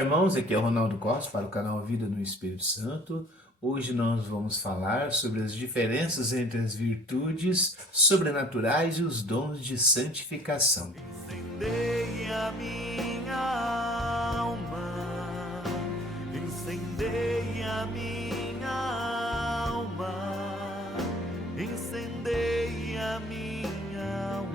Irmãos, aqui é o Ronaldo Costa para o canal Vida no Espírito Santo. Hoje nós vamos falar sobre as diferenças entre as virtudes sobrenaturais e os dons de santificação. Incendei a minha alma, incendei a minha alma, incendei a minha alma.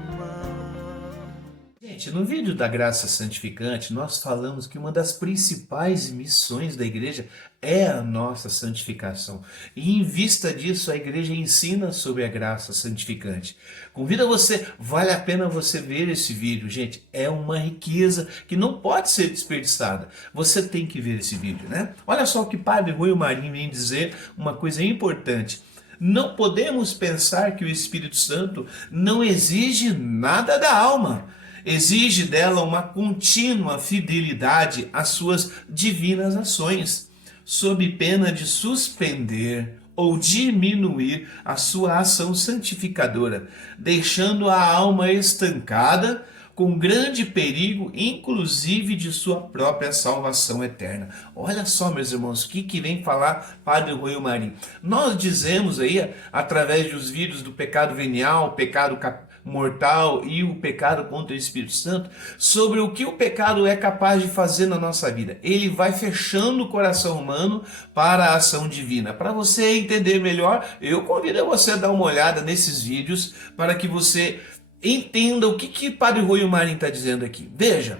Gente, no vídeo da Graça Santificante, nós falamos que uma das principais missões da igreja é a nossa santificação. E em vista disso, a igreja ensina sobre a graça santificante. Convido você, vale a pena você ver esse vídeo, gente. É uma riqueza que não pode ser desperdiçada. Você tem que ver esse vídeo, né? Olha só o que Padre Rui Marinho vem dizer, uma coisa importante. Não podemos pensar que o Espírito Santo não exige nada da alma. Exige dela uma contínua fidelidade às suas divinas ações, sob pena de suspender ou diminuir a sua ação santificadora, deixando a alma estancada, com grande perigo, inclusive de sua própria salvação eterna. Olha só, meus irmãos, o que vem falar Padre Rui Marinho. Nós dizemos aí, através dos vídeos do pecado venial, pecado mortal e o pecado contra o Espírito Santo, sobre o que o pecado é capaz de fazer na nossa vida. Ele vai fechando o coração humano para a ação divina. Para você entender melhor, eu convido você a dar uma olhada nesses vídeos para que você entenda o que Padre Rui Marinho está dizendo aqui. Veja,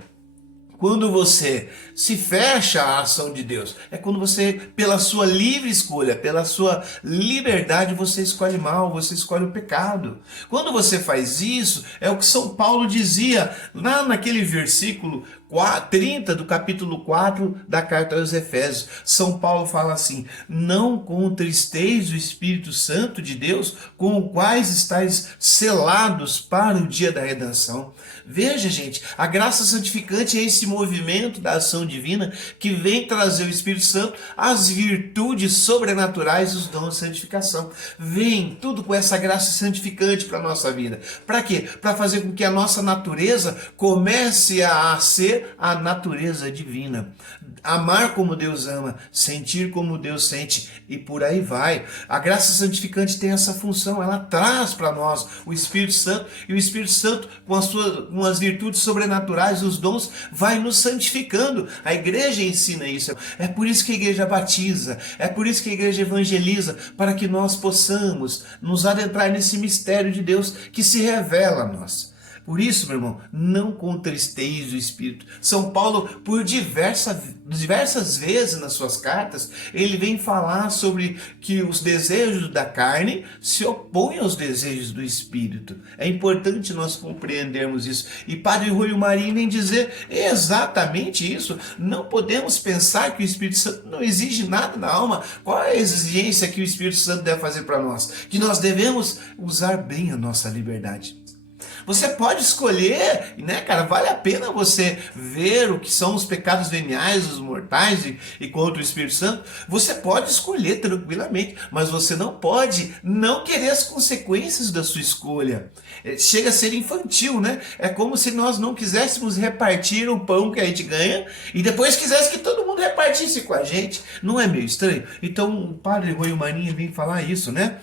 quando você se fecha à ação de Deus, é quando você, pela sua livre escolha, pela sua liberdade, você escolhe mal, você escolhe o pecado. Quando você faz isso, é o que São Paulo dizia lá naquele versículo 30 do capítulo 4 da carta aos Efésios. São Paulo fala assim: não contristeis o Espírito Santo de Deus, com o quais estáis selados para o dia da redenção. Veja, gente, a graça santificante é esse movimento da ação divina que vem trazer o Espírito Santo, as virtudes sobrenaturais e os dons de santificação. Vem tudo com essa graça santificante para a nossa vida. Para quê? Para fazer com que a nossa natureza comece a ser a natureza divina. Amar como Deus ama, sentir como Deus sente e por aí vai. A graça santificante tem essa função, ela traz para nós o Espírito Santo, e o Espírito Santo, com as virtudes sobrenaturais, os dons, vai nos santificando. A igreja ensina isso. É por isso que a igreja batiza, é por isso que a igreja evangeliza, para que nós possamos nos adentrar nesse mistério de Deus que se revela a nós. Por isso, meu irmão, não contristeis o Espírito. São Paulo, por diversas vezes nas suas cartas, ele vem falar sobre que os desejos da carne se opõem aos desejos do Espírito. É importante nós compreendermos isso. E Padre Rui Marinho vem dizer exatamente isso. Não podemos pensar que o Espírito Santo não exige nada da alma. Qual é a exigência que o Espírito Santo deve fazer para nós? Que nós devemos usar bem a nossa liberdade. Você pode escolher, né, cara? Vale a pena você ver o que são os pecados veniais, os mortais e contra o Espírito Santo. Você pode escolher tranquilamente, mas você não pode não querer as consequências da sua escolha. Chega a ser infantil, né? É como se nós não quiséssemos repartir o pão que a gente ganha e depois quisesse que todo mundo repartisse com a gente. Não é meio estranho? Então o Padre Rui Marinho vem falar isso, né?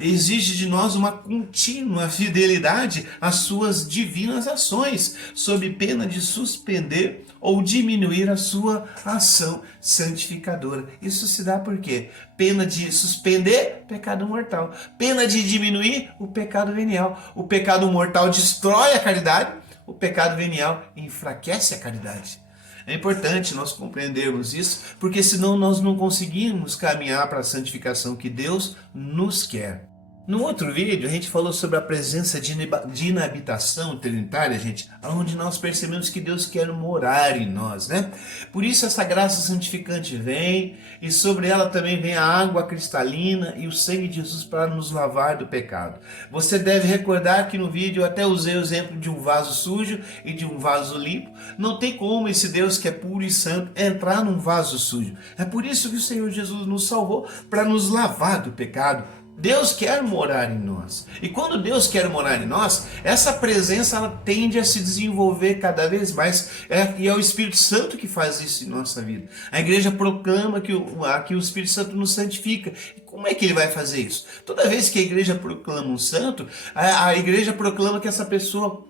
Exige de nós uma contínua fidelidade às suas divinas ações, sob pena de suspender ou diminuir a sua ação santificadora. Isso se dá por quê? Pena de suspender, pecado mortal. Pena de diminuir, o pecado venial. O pecado mortal destrói a caridade, o pecado venial enfraquece a caridade. É importante nós compreendermos isso, porque senão nós não conseguimos caminhar para a santificação que Deus nos quer. No outro vídeo a gente falou sobre a presença de inabitação trinitária, gente, onde nós percebemos que Deus quer morar em nós, né? Por isso essa graça santificante vem, e sobre ela também vem a água cristalina e o sangue de Jesus para nos lavar do pecado. Você deve recordar que no vídeo eu até usei o exemplo de um vaso sujo e de um vaso limpo. Não tem como esse Deus que é puro e santo entrar num vaso sujo. É por isso que o Senhor Jesus nos salvou, para nos lavar do pecado. Deus quer morar em nós. E quando Deus quer morar em nós, essa presença ela tende a se desenvolver cada vez mais. E é o Espírito Santo que faz isso em nossa vida. A igreja proclama que o Espírito Santo nos santifica. E como é que ele vai fazer isso? Toda vez que a igreja proclama um santo, a igreja proclama que essa pessoa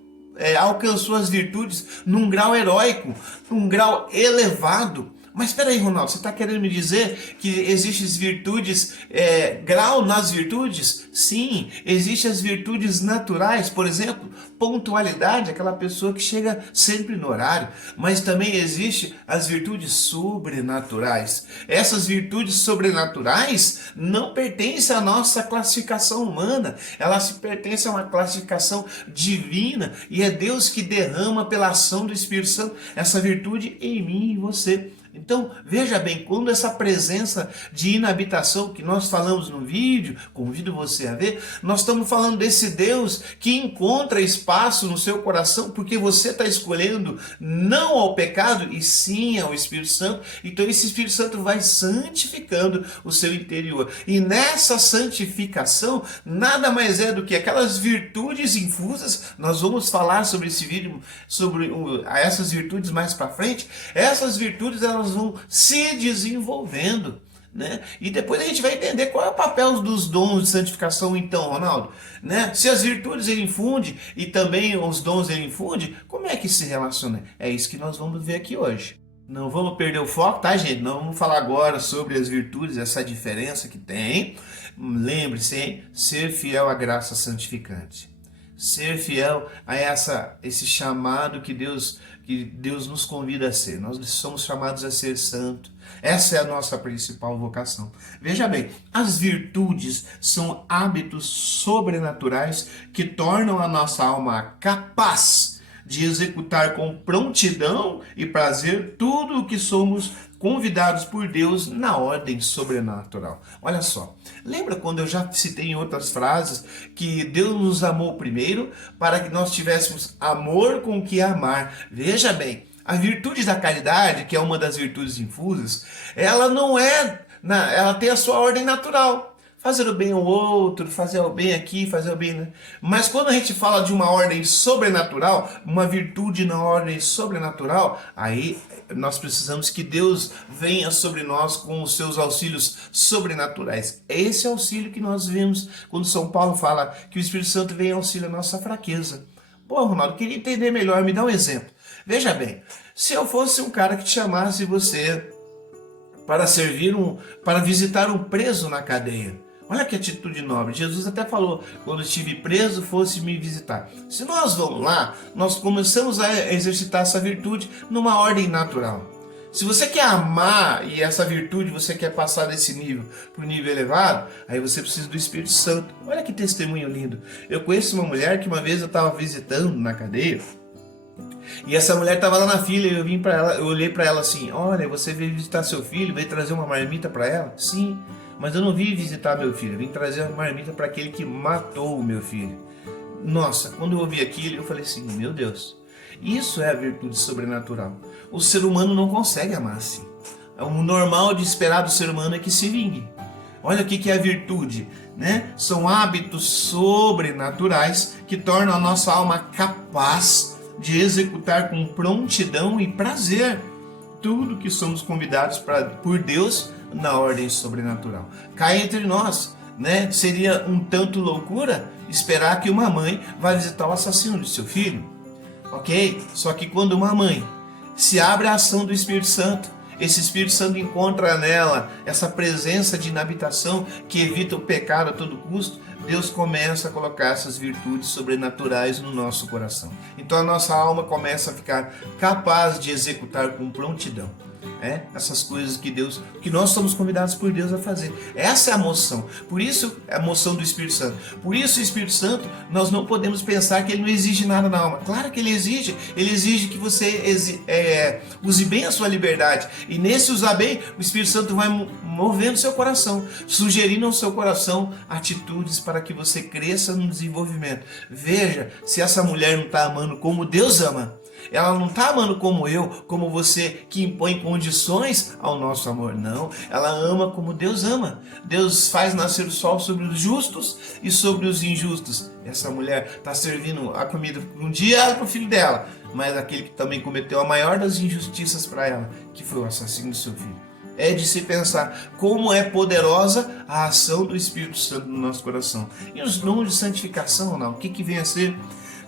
alcançou as virtudes num grau heróico, num grau elevado. Mas espera aí, Ronaldo, você está querendo me dizer que existem virtudes, grau nas virtudes? Sim, existem as virtudes naturais, por exemplo, pontualidade, aquela pessoa que chega sempre no horário. Mas também existem as virtudes sobrenaturais. Essas virtudes sobrenaturais não pertencem à nossa classificação humana, elas pertencem a uma classificação divina, e é Deus que derrama pela ação do Espírito Santo essa virtude em mim e em você. Então, veja bem, quando essa presença de inabitação que nós falamos no vídeo, convido você a ver, nós estamos falando desse Deus que encontra espaço no seu coração, porque você está escolhendo não ao pecado, e sim ao Espírito Santo. Então esse Espírito Santo vai santificando o seu interior. E nessa santificação, nada mais é do que aquelas virtudes infusas. Nós vamos falar sobre esse vídeo, sobre essas virtudes mais para frente. Essas virtudes, elas vão se desenvolvendo, né? E depois a gente vai entender qual é o papel dos dons de santificação, então, Ronaldo, né? Se as virtudes ele infunde e também os dons ele infunde, como é que se relaciona? É isso que nós vamos ver aqui hoje. Não vamos perder o foco, tá, gente? Não vamos falar agora sobre as virtudes, essa diferença que tem. Lembre-se, hein? Ser fiel à graça santificante. Ser fiel a esse chamado que Deus nos convida a ser. Nós somos chamados a ser santo. Essa é a nossa principal vocação. Veja bem, as virtudes são hábitos sobrenaturais que tornam a nossa alma capaz de executar com prontidão e prazer tudo o que somos convidados por Deus na ordem sobrenatural. Olha só, lembra quando eu já citei em outras frases que Deus nos amou primeiro para que nós tivéssemos amor com que amar? Veja bem, a virtude da caridade, que é uma das virtudes infusas, ela não é, ela tem a sua ordem natural. Fazer o bem ao outro, fazer o bem aqui, fazer o bem, né? Mas quando a gente fala de uma ordem sobrenatural, uma virtude na ordem sobrenatural, aí nós precisamos que Deus venha sobre nós com os seus auxílios sobrenaturais. É esse auxílio que nós vemos quando São Paulo fala que o Espírito Santo vem auxiliar a nossa fraqueza. Pô, Ronaldo, queria entender melhor, me dá um exemplo. Veja bem, se eu fosse um cara que te chamasse você para visitar um preso na cadeia, olha que atitude nobre. Jesus até falou, quando estive preso, fosse me visitar. Se nós vamos lá, nós começamos a exercitar essa virtude numa ordem natural. Se você quer amar e essa virtude você quer passar desse nível para o nível elevado, aí você precisa do Espírito Santo. Olha que testemunho lindo. Eu conheço uma mulher que uma vez eu estava visitando na cadeia, e essa mulher estava lá na fila e eu olhei para ela assim, olha, você veio visitar seu filho, veio trazer uma marmita para ela? Sim. Mas eu não vim visitar meu filho, eu vim trazer uma marmita para aquele que matou o meu filho. Nossa, quando eu ouvi aquilo, eu falei assim, meu Deus, isso é a virtude sobrenatural. O ser humano não consegue amar assim. O normal de esperar do ser humano é que se vingue. Olha o que é a virtude, né? São hábitos sobrenaturais que tornam a nossa alma capaz de executar com prontidão e prazer tudo que somos convidados por Deus na ordem sobrenatural. Cá entre nós, né? Seria um tanto loucura esperar que uma mãe vá visitar o assassino de seu filho, ok? Só que quando uma mãe se abre à ação do Espírito Santo, esse Espírito Santo encontra nela essa presença de inabitação que evita o pecado a todo custo, Deus começa a colocar essas virtudes sobrenaturais no nosso coração. Então a nossa alma começa a ficar capaz de executar com prontidão essas coisas que nós somos convidados por Deus a fazer. Essa é a moção. Por isso é a moção do Espírito Santo. Por isso o Espírito Santo, nós não podemos pensar que ele não exige nada na alma. Claro que ele exige. Ele exige que você use bem a sua liberdade. E nesse usar bem, o Espírito Santo vai movendo seu coração, sugerindo ao seu coração atitudes para que você cresça no desenvolvimento. Veja se essa mulher não está amando como Deus ama. Ela não está amando como eu, como você, que impõe condições ao nosso amor. Não, ela ama como Deus ama. Deus faz nascer o sol sobre os justos e sobre os injustos. Essa mulher está servindo a comida um dia para o filho dela, mas aquele que também cometeu a maior das injustiças para ela, que foi o assassino do seu filho. É de se pensar como é poderosa a ação do Espírito Santo no nosso coração. E os dons de santificação, não? O que vem a ser?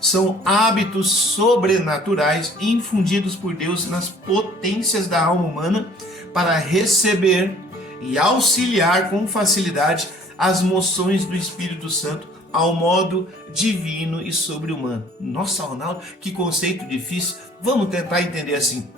São hábitos sobrenaturais infundidos por Deus nas potências da alma humana para receber e auxiliar com facilidade as moções do Espírito Santo ao modo divino e sobre-humano. Nossa, Ronaldo, que conceito difícil. Vamos tentar entender assim.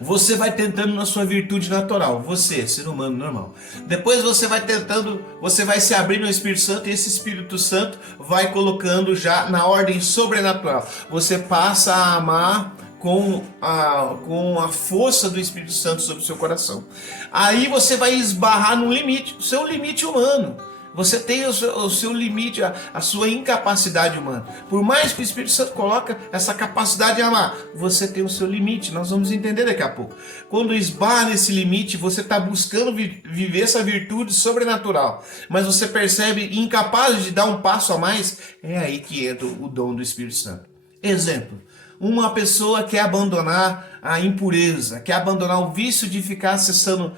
Você vai tentando na sua virtude natural, você, ser humano normal. Depois você vai tentando, você vai se abrir no Espírito Santo e esse Espírito Santo vai colocando já na ordem sobrenatural. Você passa a amar com a força do Espírito Santo sobre o seu coração. Aí você vai esbarrar no limite, o seu limite humano. Você tem o seu limite, a sua incapacidade humana. Por mais que o Espírito Santo coloque essa capacidade de amar, você tem o seu limite. Nós vamos entender daqui a pouco. Quando esbarra nesse limite, você está buscando viver essa virtude sobrenatural, mas você percebe incapaz de dar um passo a mais. É aí que entra o dom do Espírito Santo. Exemplo. Uma pessoa quer abandonar a impureza, quer abandonar o vício de ficar acessando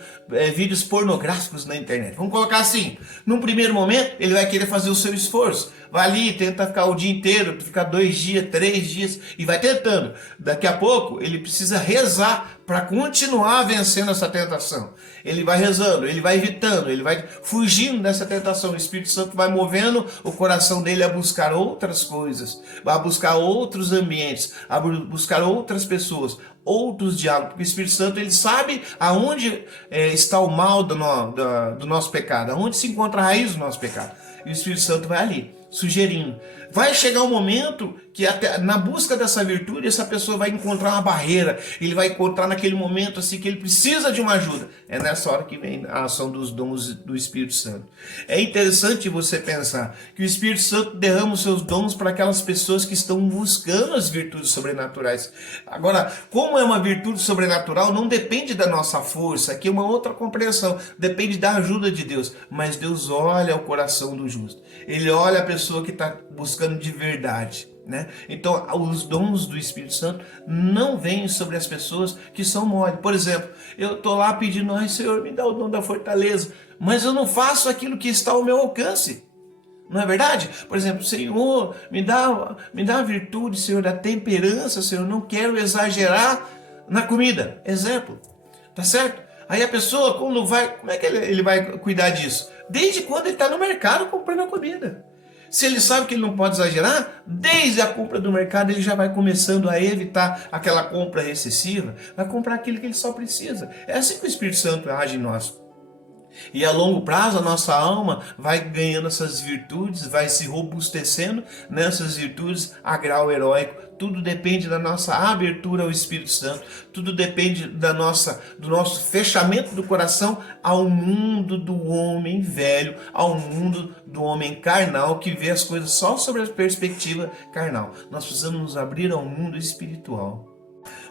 vídeos pornográficos na internet. Vamos colocar assim, num primeiro momento ele vai querer fazer o seu esforço, vai ali, tenta ficar o dia inteiro, ficar 2 dias, 3 dias e vai tentando. Daqui a pouco ele precisa rezar para continuar vencendo essa tentação. Ele vai rezando, ele vai evitando, ele vai fugindo dessa tentação. O Espírito Santo vai movendo o coração dele a buscar outras coisas, a buscar outros ambientes, a buscar outras pessoas, outros diálogos. Porque o Espírito Santo ele sabe aonde está o mal do nosso pecado, aonde se encontra a raiz do nosso pecado. E o Espírito Santo vai ali, sugerindo. Vai chegar um momento que até na busca dessa virtude, essa pessoa vai encontrar uma barreira, ele vai encontrar naquele momento assim que ele precisa de uma ajuda. É nessa hora que vem a ação dos dons do Espírito Santo. É interessante você pensar que o Espírito Santo derrama os seus dons para aquelas pessoas que estão buscando as virtudes sobrenaturais. Agora, como é uma virtude sobrenatural, não depende da nossa força, aqui é uma outra compreensão, depende da ajuda de Deus, mas Deus olha o coração do justo, ele olha a pessoa que está buscando de verdade. Né? Então, os dons do Espírito Santo não vêm sobre as pessoas que são mole. Por exemplo, eu estou lá pedindo, ai Senhor, me dá o dom da fortaleza, mas eu não faço aquilo que está ao meu alcance. Não é verdade? Por exemplo, Senhor, me dá a virtude, Senhor, da temperança, Senhor, não quero exagerar na comida. Exemplo, tá certo? Aí a pessoa, como é que ele vai cuidar disso? Desde quando ele está no mercado comprando a comida. Se ele sabe que ele não pode exagerar, desde a compra do mercado ele já vai começando a evitar aquela compra excessiva, vai comprar aquilo que ele só precisa. É assim que o Espírito Santo age em nós. E a longo prazo a nossa alma vai ganhando essas virtudes, vai se robustecendo nessas virtudes a grau heróico. Tudo depende da nossa abertura ao Espírito Santo. Tudo depende do nosso fechamento do coração ao mundo do homem velho, ao mundo do homem carnal que vê as coisas só sobre a perspectiva carnal. Nós precisamos nos abrir ao mundo espiritual.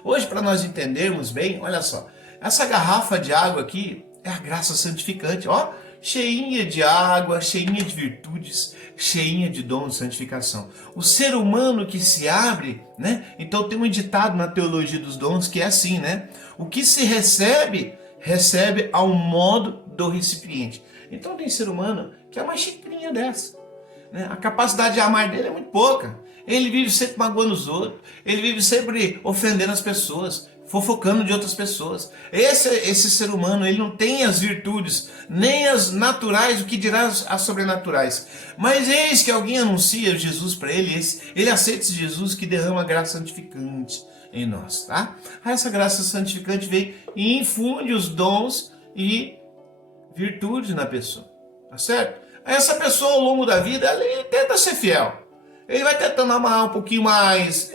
Hoje, para nós entendermos bem, olha só, essa garrafa de água aqui é a graça santificante, ó, cheinha de água, cheinha de virtudes, cheinha de dons de santificação. O ser humano que se abre, né? Então tem um ditado na teologia dos dons que é assim, né? O que se recebe, recebe ao modo do recipiente. Então tem ser humano que é uma xicrinha dessa, né? A capacidade de amar dele é muito pouca. Ele vive sempre magoando os outros, ele vive sempre ofendendo as pessoas, fofocando de outras pessoas. Esse ser humano, ele não tem as virtudes, nem as naturais, o que dirá as sobrenaturais. Mas eis que alguém anuncia Jesus para ele, ele aceita esse Jesus que derrama a graça santificante em nós, tá? Essa graça santificante vem e infunde os dons e virtudes na pessoa, tá certo? Essa pessoa ao longo da vida, ele tenta ser fiel, ele vai tentando amar um pouquinho mais,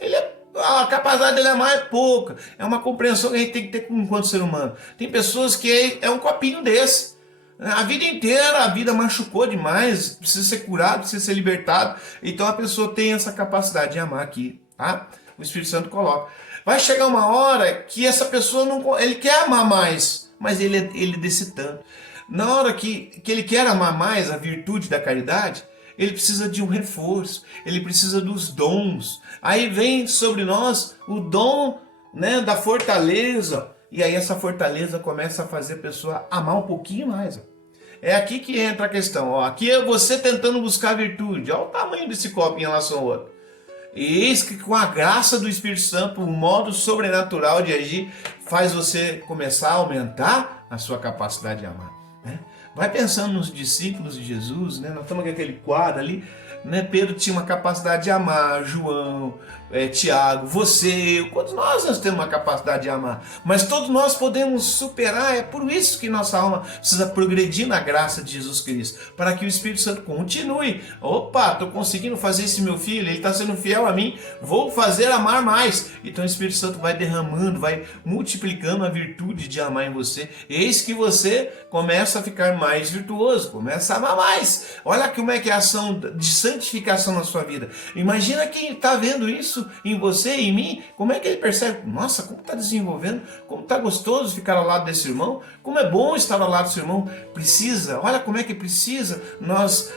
a capacidade dele amar é pouca. É uma compreensão que a gente tem que ter enquanto ser humano. Tem pessoas que é um copinho desse. A vida inteira, a vida machucou demais, precisa ser curado, precisa ser libertado. Então a pessoa tem essa capacidade de amar aqui, tá? o Espírito Santo coloca. Vai chegar uma hora que essa pessoa não, ele quer amar mais, mas ele desse tanto. Na hora que ele quer amar mais a virtude da caridade, ele precisa de um reforço, ele precisa dos dons. Aí vem sobre nós o dom, né, da fortaleza, e aí essa fortaleza começa a fazer a pessoa amar um pouquinho mais. É aqui que entra a questão. Ó. Aqui é você tentando buscar virtude. Olha o tamanho desse copo em relação ao outro. E eis que com a graça do Espírito Santo, o modo sobrenatural de agir faz você começar a aumentar a sua capacidade de amar. Né? Vai pensando nos discípulos de Jesus, né? Nós estamos com aquele quadro ali, né? Pedro tinha uma capacidade de amar, João, Tiago, você, quantos nós temos uma capacidade de amar, mas todos nós podemos superar. É por isso que nossa alma precisa progredir na graça de Jesus Cristo, para que o Espírito Santo continue. Opa, estou conseguindo fazer esse meu filho, ele está sendo fiel a mim, vou fazer amar mais. Então o Espírito Santo vai derramando, vai multiplicando a virtude de amar em você. Eis que você começa a ficar mais virtuoso, começa a amar mais. Olha como é que é a ação de santificação na sua vida. Imagina quem está vendo isso em você e em mim, como é que ele percebe? Nossa, como está desenvolvendo, como está gostoso ficar ao lado desse irmão, como é bom estar ao lado desse irmão. Precisa, olha como é que precisa nós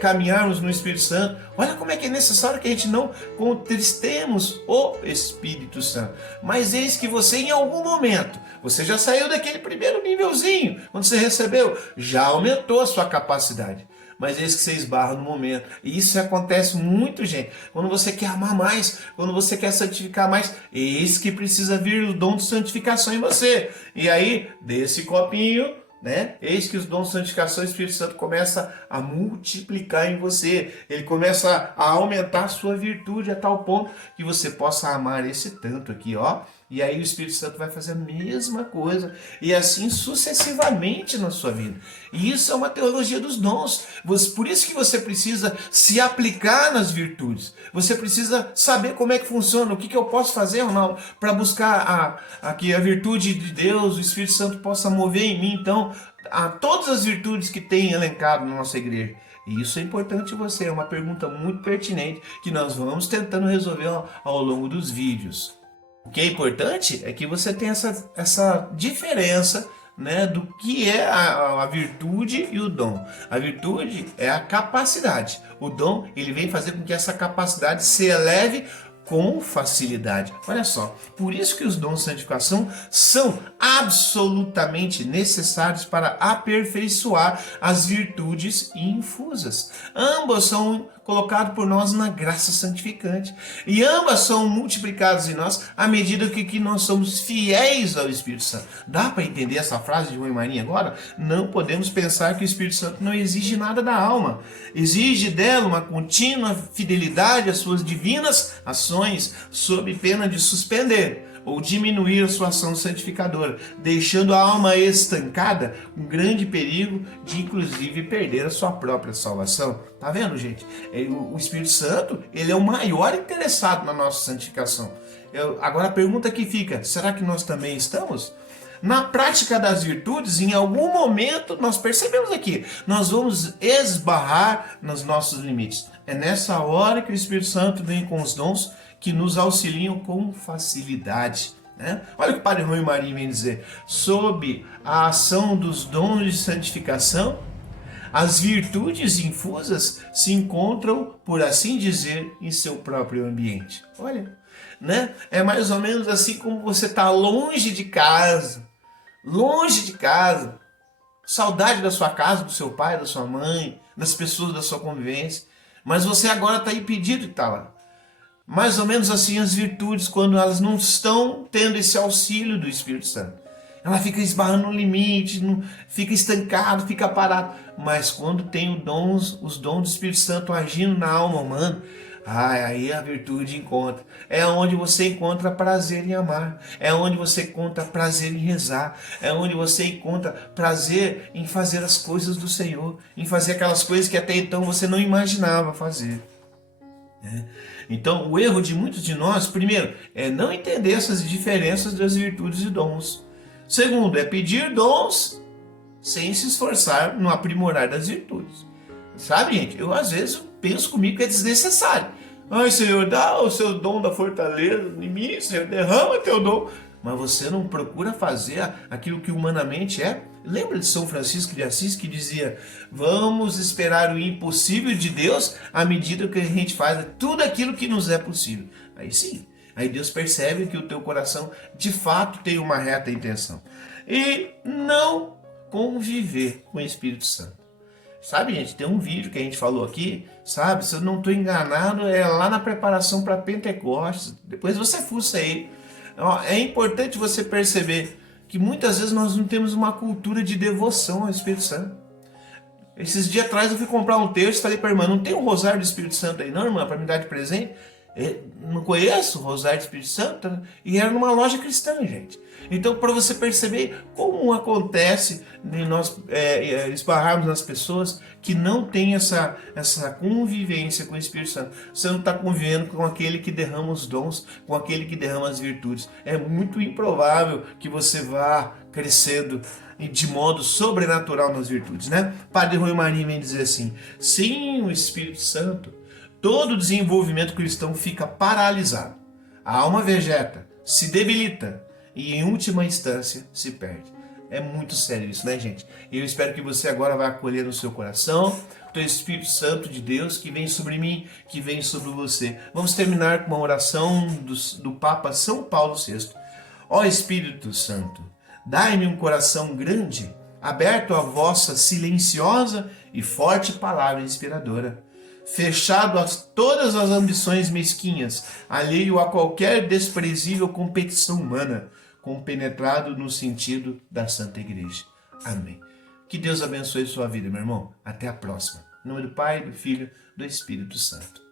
caminharmos no Espírito Santo. Olha como é que é necessário que a gente não contristemos o Espírito Santo. Mas eis que você, em algum momento, você já saiu daquele primeiro nívelzinho, quando você recebeu, já aumentou a sua capacidade. Mas eis que você esbarra no momento. E isso acontece muito, gente. Quando você quer amar mais, quando você quer santificar mais, eis que precisa vir o dom de santificação em você. E aí, desse copinho, né? Eis que os dons de santificação, o Espírito Santo começa a multiplicar em você. Ele começa a aumentar a sua virtude a tal ponto que você possa amar esse tanto aqui, ó. E aí o Espírito Santo vai fazer a mesma coisa. E assim sucessivamente na sua vida. E isso é uma teologia dos dons. Por isso que você precisa se aplicar nas virtudes. Você precisa saber como é que funciona, o que eu posso fazer, Ronaldo, para buscar que a virtude de Deus, o Espírito Santo possa mover em mim, então, a todas as virtudes que tem elencado na nossa igreja. E isso é importante em você. É uma pergunta muito pertinente que nós vamos tentando resolver ao longo dos vídeos. O que é importante é que você tenha essa diferença, né, do que é a virtude e o dom. A virtude é a capacidade. O dom, ele vem fazer com que essa capacidade se eleve com facilidade. Olha só, por isso que os dons de santificação são absolutamente necessários para aperfeiçoar as virtudes infusas. Ambos são colocados por nós na graça santificante. E ambas são multiplicadas em nós à medida que nós somos fiéis ao Espírito Santo. Dá para entender essa frase de Rui Marinho agora? Não podemos pensar que o Espírito Santo não exige nada da alma. Exige dela uma contínua fidelidade às suas divinas ações, sob pena de suspender ou diminuir a sua ação santificadora, deixando a alma estancada, um grande perigo de inclusive perder a sua própria salvação. Tá vendo, gente? O Espírito Santo, ele é o maior interessado na nossa santificação. Agora a pergunta que fica, será que nós também estamos? Na prática das virtudes, em algum momento, nós percebemos aqui, nós vamos esbarrar nos nossos limites. É nessa hora que o Espírito Santo vem com os dons que nos auxiliam com facilidade. Né? Olha o que o Padre Rui Marinho vem dizer. Sob a ação dos dons de santificação, as virtudes infusas se encontram, por assim dizer, em seu próprio ambiente. Olha, né? É mais ou menos assim como você está longe de casa, saudade da sua casa, do seu pai, da sua mãe, das pessoas da sua convivência, mas você agora está impedido de estar lá. Mais ou menos assim as virtudes, quando elas não estão tendo esse auxílio do Espírito Santo. Ela fica esbarrando no limite, fica estancado, fica parado. Mas quando tem os dons do Espírito Santo agindo na alma humana, aí a virtude encontra. É onde você encontra prazer em amar. É onde você encontra prazer em rezar. É onde você encontra prazer em fazer as coisas do Senhor. Em fazer aquelas coisas que até então você não imaginava fazer. Então, o erro de muitos de nós, primeiro, é não entender essas diferenças das virtudes e dons. Segundo, é pedir dons sem se esforçar no aprimorar das virtudes. Sabe, gente? Eu às vezes penso comigo que é desnecessário. Ai, Senhor, dá o seu dom da fortaleza em mim, Senhor, derrama teu dom. Mas você não procura fazer aquilo que humanamente é. Lembra de São Francisco de Assis que dizia: vamos esperar o impossível de Deus à medida que a gente faz tudo aquilo que nos é possível. Aí sim, aí Deus percebe que o teu coração de fato tem uma reta intenção. E não conviver com o Espírito Santo. Sabe, gente, tem um vídeo que a gente falou aqui, sabe? Se eu não estou enganado, é lá na preparação para Pentecostes. Depois você fuça aí. É importante você perceber que muitas vezes nós não temos uma cultura de devoção ao Espírito Santo. Esses dias atrás eu fui comprar um texto e falei para a irmã: não tem um rosário do Espírito Santo aí não, irmã, para me dar de presente? Não conheço o rosário do Espírito Santo. E era numa loja cristã, gente. Então, para você perceber como acontece de nós esbarrarmos nas pessoas que não têm essa convivência com o Espírito Santo. Você não está convivendo com aquele que derrama os dons, com aquele que derrama as virtudes. É muito improvável que você vá crescendo de modo sobrenatural nas virtudes, né? Padre Rui Marinho vem dizer assim: sem o Espírito Santo, todo desenvolvimento cristão fica paralisado. A alma vegeta, se debilita e, em última instância, se perde. É muito sério isso, né, gente? E eu espero que você agora vai acolher no seu coração o teu Espírito Santo de Deus que vem sobre mim, que vem sobre você. Vamos terminar com uma oração do Papa São Paulo VI. Ó Espírito Santo, dai-me um coração grande, aberto à vossa silenciosa e forte palavra inspiradora, fechado a todas as ambições mesquinhas, alheio a qualquer desprezível competição humana, compenetrado no sentido da Santa Igreja. Amém. Que Deus abençoe sua vida, meu irmão. Até a próxima. Em nome do Pai, do Filho, do Espírito Santo.